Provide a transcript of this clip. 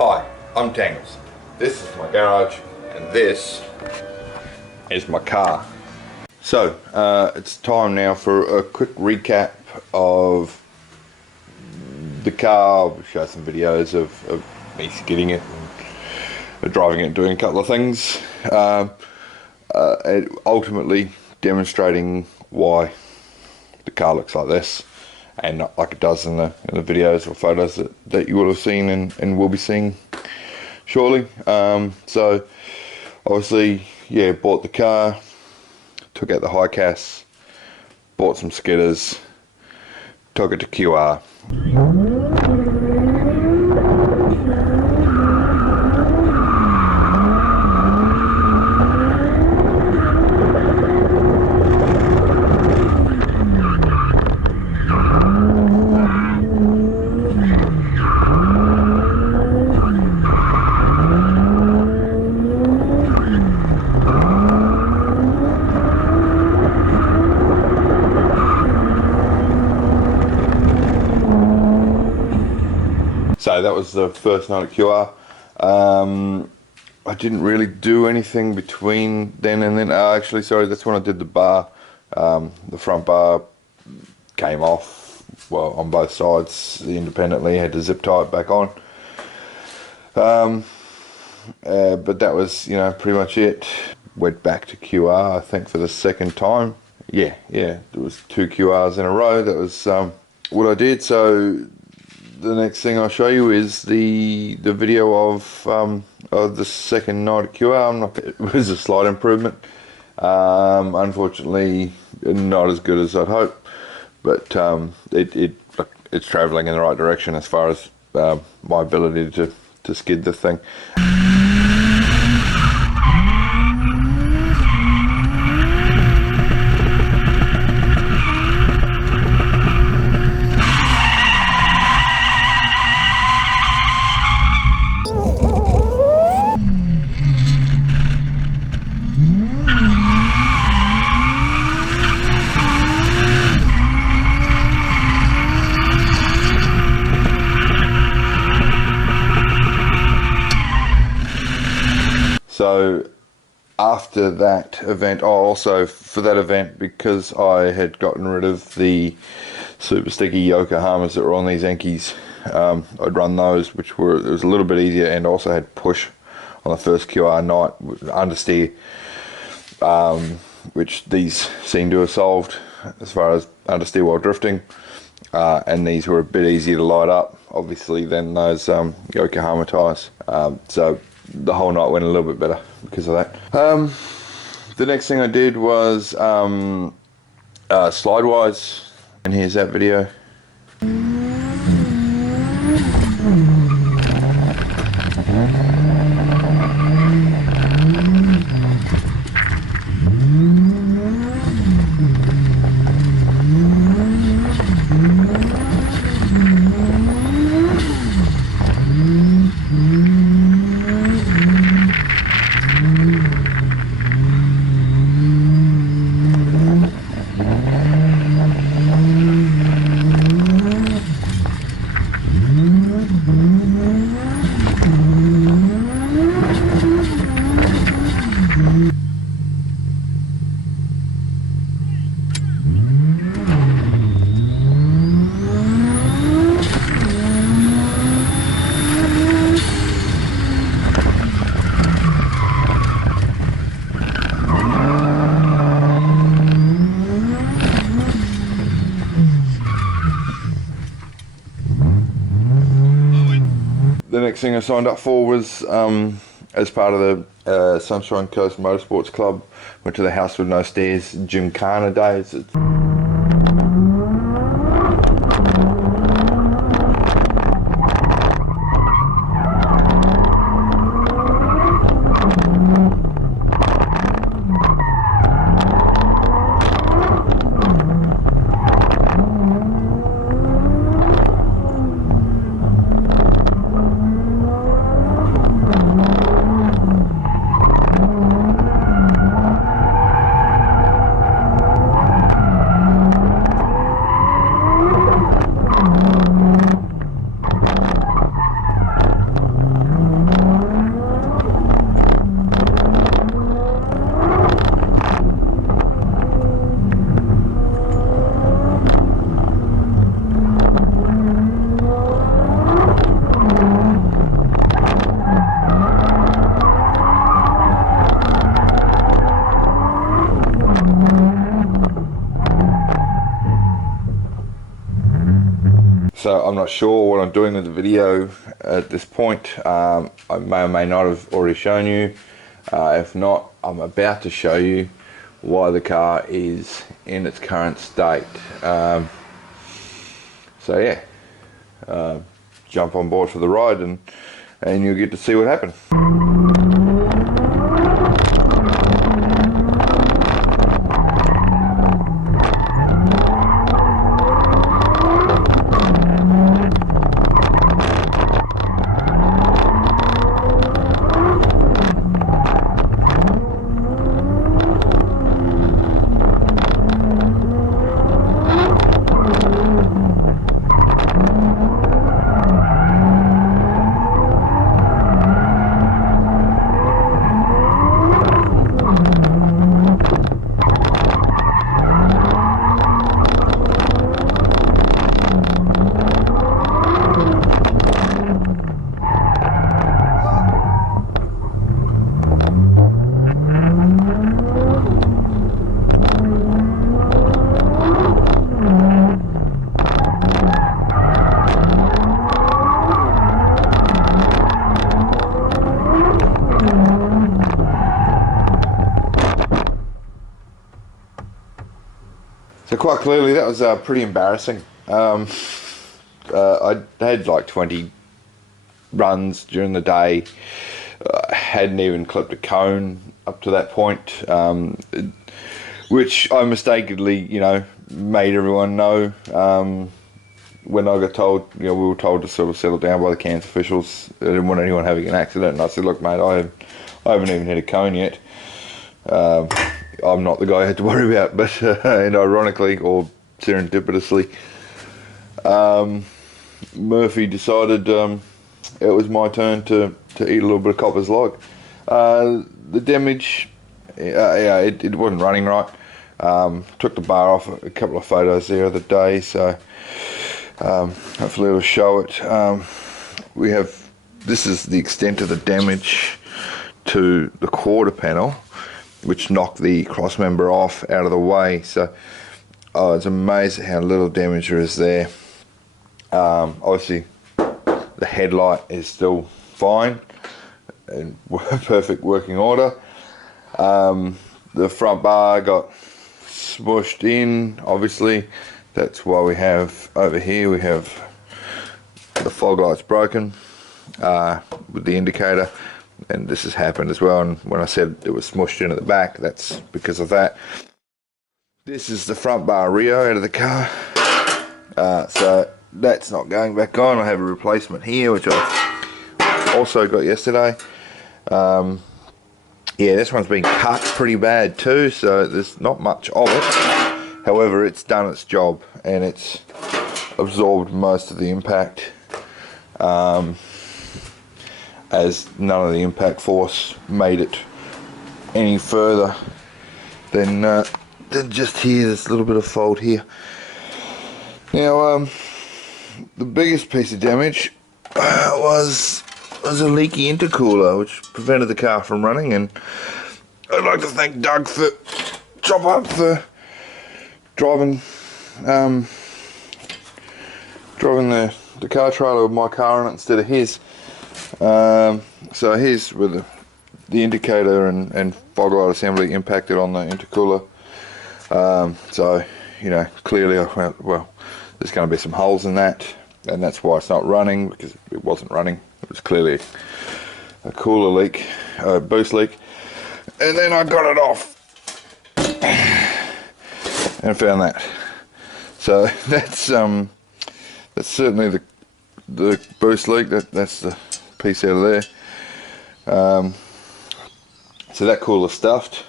Hi, I'm Tangles. This is my garage and this is my car. So, it's time now for a quick recap of the car. I'll show some videos of me getting it and driving it and doing a couple of things. Ultimately demonstrating why the car looks like this and not like it does in the videos or photos that you will have seen and will be seeing shortly. So obviously, yeah, bought the car, took out the high cas, bought some skidders, took it to QR. So that was the first night at QR. I didn't really do anything between then and then. Actually, sorry, that's when I did the bar. The front bar came off, well, on both sides independently. Had to zip tie it back on. But that was, pretty much it. Went back to QR, I think, for the second time. Yeah, there was 2 QRs in a row. That was what I did. So the next thing I'll show you is the video of the second night at QR. It was a slight improvement. Unfortunately, not as good as I'd hoped, but it's travelling in the right direction as far as my ability to skid the thing. So after that event, also for that event, because I had gotten rid of the super sticky Yokohamas that were on these Enkies, I'd run those, it was a little bit easier, and also had push on the first QR night, understeer, which these seem to have solved as far as understeer while drifting, and these were a bit easier to light up, obviously, than those Yokohama tyres. So the whole night went a little bit better because of that. The next thing I did was slide-wise, and here's that video. The next thing I signed up for was, as part of the Sunshine Coast Motorsports Club, went to the House with No Stairs Gymkhana days. I'm not sure what I'm doing with the video at this point. I may or may not have already shown you. If not, I'm about to show you why the car is in its current state. So yeah, jump on board for the ride and you'll get to see what happened. So quite clearly that was pretty embarrassing. I had like 20 runs during the day. I hadn't even clipped a cone up to that point, which I mistakenly, you know, made everyone know. When I got told, you know, we were told to sort of settle down by the Cairns officials. I didn't want anyone having an accident, and I said, look mate, I haven't even hit a cone yet. I'm not the guy I had to worry about, but and ironically or serendipitously, Murphy decided it was my turn to eat a little bit of copper's log. The damage, yeah, it wasn't running right. Took the bar off a couple of photos the other day, so hopefully it'll show it. This is the extent of the damage to the quarter panel, which knocked the cross member off out of the way. So it's amazing how little damage there is there. Obviously the headlight is still fine and perfect working order. The front bar got smushed in, obviously. That's why we have over here, we have the fog light's broken with the indicator. And this has happened as well, and when I said it was smushed in at the back, that's because of that. This is the front bar Rio out of the car, so that's not going back on. I have a replacement here, which I also got yesterday. Yeah, this one's been cut pretty bad too, so there's not much of it. However, it's done its job, and it's absorbed most of the impact. As none of the impact force made it any further than just here. There's a little bit of fault here. Now, the biggest piece of damage was a leaky intercooler, which prevented the car from running. And I'd like to thank Doug for driving the car trailer with my car on it instead of his. So here's where the indicator and fog light assembly impacted on the intercooler. So, you know, clearly I found, well, there's going to be some holes in that, and that's why it's not running, because it wasn't running. It was clearly a cooler leak, a boost leak. And then I got it off and found that. So that's certainly the boost leak. That's the piece out of there. So that cooler stuffed.